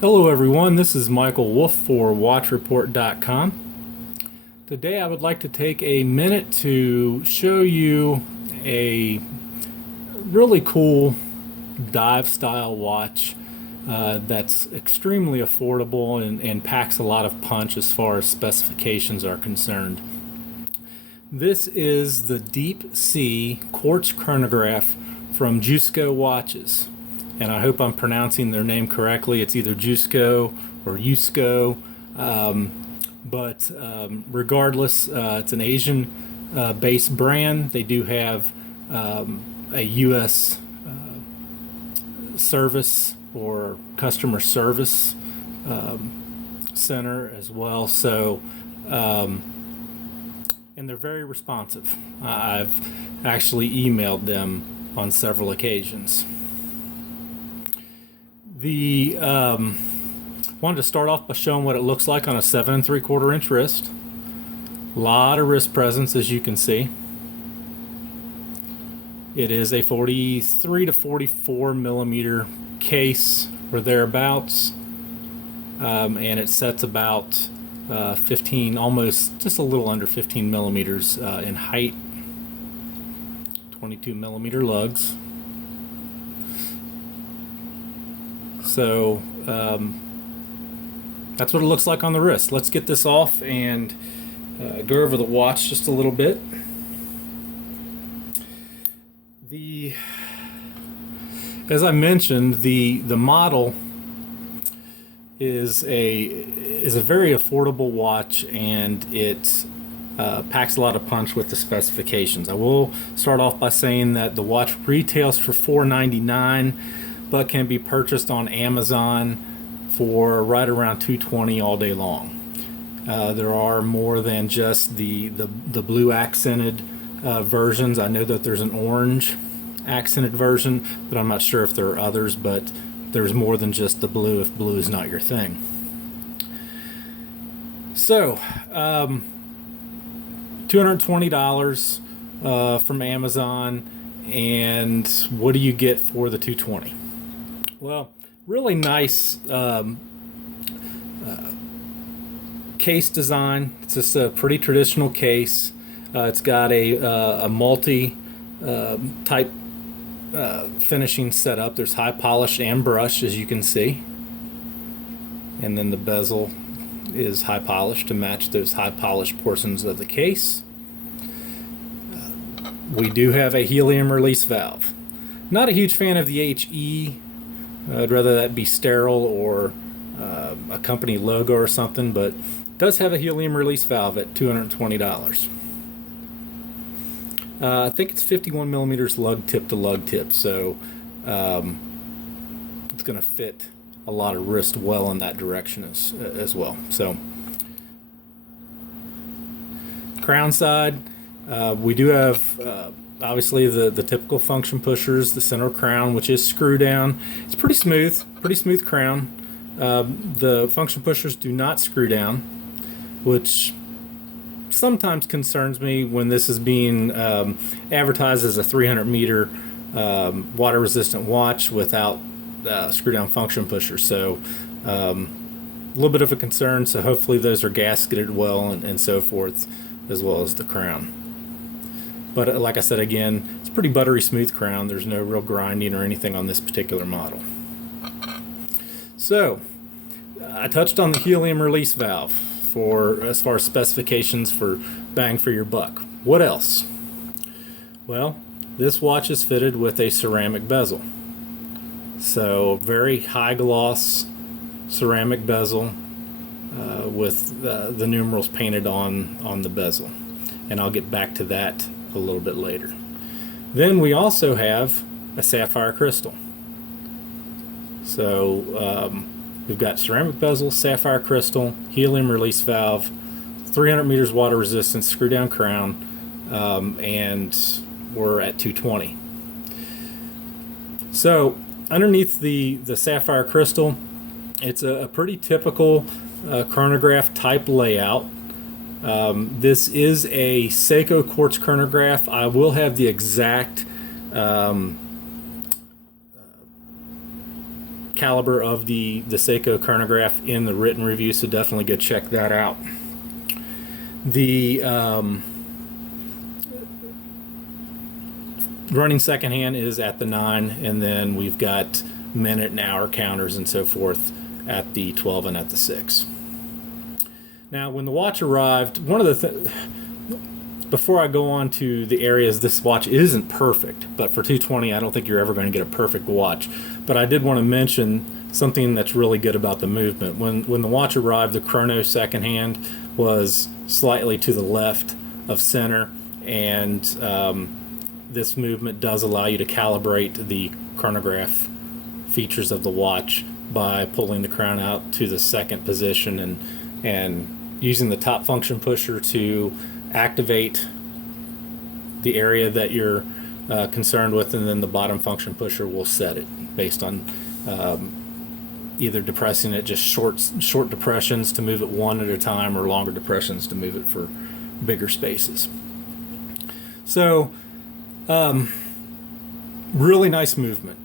Hello everyone, this is Michael Wolfe for WatchReport.com. Today I would like to take a minute to show you a really cool dive style watch that's extremely affordable and packs a lot of punch as far as specifications are concerned. This is the Deep Sea Quartz Chronograph from Jiusko Watches. And I hope I'm pronouncing their name correctly. It's either Jiusko or Yusko. But regardless, it's an Asian based brand. They do have a U.S. Service or customer service center as well. So, and they're very responsive. I've actually emailed them on several occasions. Wanted to start off by showing what it looks like on a 7 3/4 inch wrist. A lot of wrist presence, as you can see. It is a 43 to 44 millimeter case or thereabouts, and it sets about 15, almost just a little under 15 millimeters in height. 22 millimeter lugs. So that's what it looks like on the wrist. Let's get this off and go over the watch just a little bit. As I mentioned, the model is a very affordable watch, and it packs a lot of punch with the specifications. I will start off by saying that the watch retails for $499. But can be purchased on Amazon for right around $220 all day long. There are more than just the blue accented versions. I know that there's an orange accented version, but I'm not sure if there are others, but there's more than just the blue if blue is not your thing. So, $220 from Amazon, and what do you get for the $220? Well, really nice case design. It's just a pretty traditional case. It's got a multi type finishing setup. There's high polish and brush, as you can see. And then the bezel is high polished to match those high polished portions of the case. We do have a helium release valve. Not a huge fan of the HE. I'd rather that be sterile or a company logo or something, but it does have a helium release valve at $220. I think it's 51 millimeters lug tip to lug tip, so it's going to fit a lot of wrist well in that direction as well. So, crown side, we do have obviously the typical function pushers, the center crown, which is screw down. It's pretty smooth crown. The function pushers do not screw down, which sometimes concerns me when this is being advertised as a 300 meter water resistant watch without screw down function pushers. So a little bit of a concern. So hopefully those are gasketed well and so forth, as well as the crown. But like I said, again, it's pretty buttery smooth crown. There's no real grinding or anything on this particular model. So, I touched on the helium release valve for as far as specifications for bang for your buck. What else? Well, this watch is fitted with a ceramic bezel. So, very high gloss ceramic bezel with the numerals painted on the bezel. And I'll get back to that a little bit later. Then we also have a sapphire crystal. So we've got ceramic bezel, sapphire crystal, helium release valve, 300 meters water resistance, screw down crown, and we're at 220. So underneath the sapphire crystal, it's a pretty typical chronograph type layout. This is a Seiko Quartz Chronograph. I will have the exact caliber of the Seiko chronograph in the written review, so definitely go check that out. The running secondhand is at the 9, and then we've got minute and hour counters and so forth at the 12 and at the 6. Now, when the watch arrived, one of the before I go on to the areas, this watch isn't perfect, but for 220, I don't think you're ever going to get a perfect watch. But I did want to mention something that's really good about the movement. When the watch arrived, the chrono secondhand was slightly to the left of center, and this movement does allow you to calibrate the chronograph features of the watch by pulling the crown out to the second position and using the top function pusher to activate the area that you're concerned with, and then the bottom function pusher will set it based on either depressing it just short depressions to move it one at a time, or longer depressions to move it for bigger spaces. So really nice movement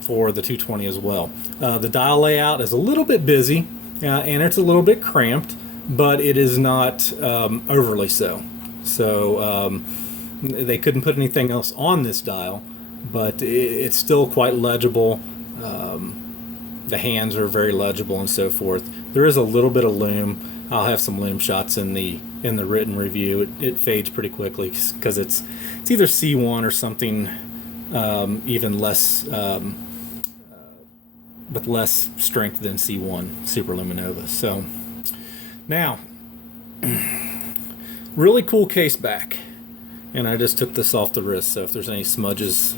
for the 220 as well. The dial layout is a little bit busy, and it's a little bit cramped, but it is not overly so. So they couldn't put anything else on this dial, but it's still quite legible. The hands are very legible and so forth. There is a little bit of loom. I'll have some loom shots in the written review. It fades pretty quickly because it's either C1 or something even less with less strength than C1 Superluminova. So now, really cool case back, and I just took this off the wrist, so if there's any smudges,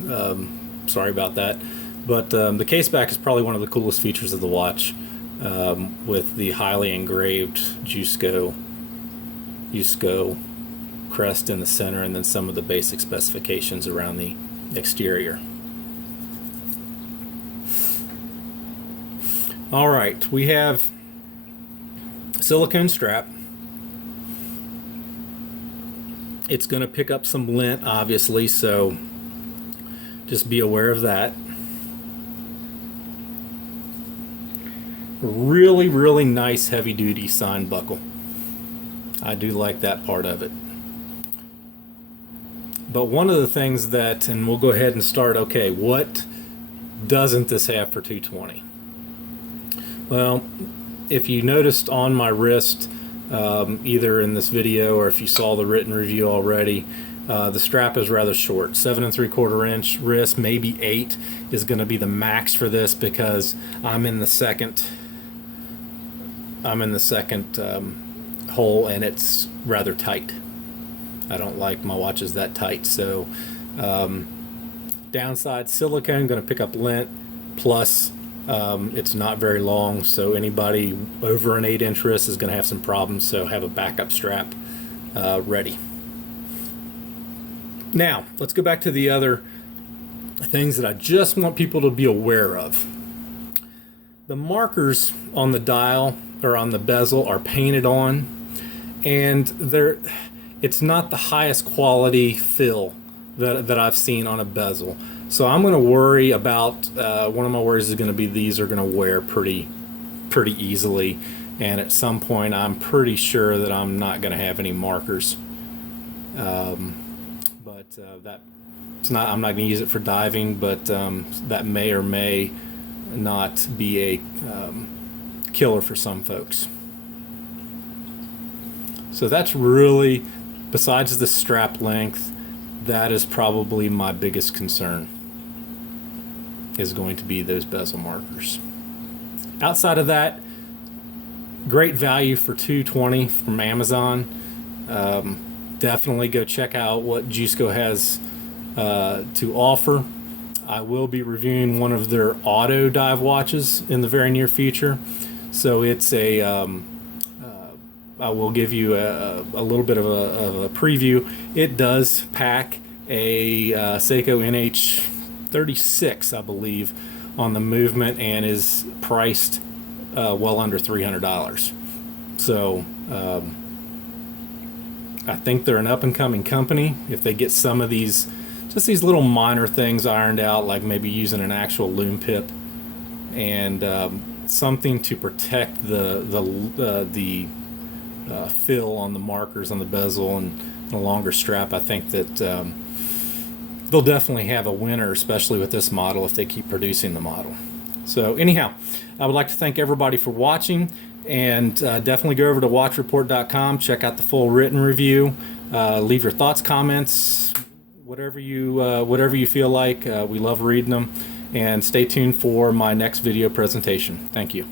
sorry about that. But the case back is probably one of the coolest features of the watch, with the highly engraved Jiusko crest in the center, and then some of the basic specifications around the exterior. All right, we have silicone strap. It's going to pick up some lint, obviously, so just be aware of that. Really, really nice heavy-duty sign buckle. I do like that part of it. But one of the things that, and we'll go ahead and start, okay, what doesn't this have for 220? Well, if you noticed on my wrist, either in this video or if you saw the written review already, the strap is rather short. 7 3/4 inch wrist, maybe 8 is going to be the max for this, because I'm in the second hole and it's rather tight. I don't like my watches that tight. So downside, silicone, going to pick up lint, plus it's not very long, so anybody over an 8-inch wrist is going to have some problems, so have a backup strap ready. Now, let's go back to the other things that I just want people to be aware of. The markers on the dial or on the bezel are painted on, and it's not the highest quality fill that I've seen on a bezel. So I'm going to worry about, one of my worries is going to be these are going to wear pretty easily, and at some point I'm pretty sure that I'm not going to have any markers. I'm not going to use it for diving, but that may or may not be a killer for some folks. So that's really, besides the strap length, that is probably my biggest concern, is going to be those bezel markers. Outside of that, great value for $220 from Amazon. Definitely go check out what Jiusko has to offer. I will be reviewing one of their auto dive watches in the very near future. So it's I will give you a little bit of a preview. It does pack a Seiko NH36, I believe, on the movement, and is priced well under $300. So I think they're an up-and-coming company. If they get some of these, just these little minor things ironed out, like maybe using an actual loom pip and something to protect the fill on the markers on the bezel and a longer strap. I think that they'll definitely have a winner, especially with this model, if they keep producing the model. So anyhow, I would like to thank everybody for watching, and definitely go over to watchreport.com, check out the full written review, leave your thoughts, comments, whatever you feel like. We love reading them, and stay tuned for my next video presentation. Thank you.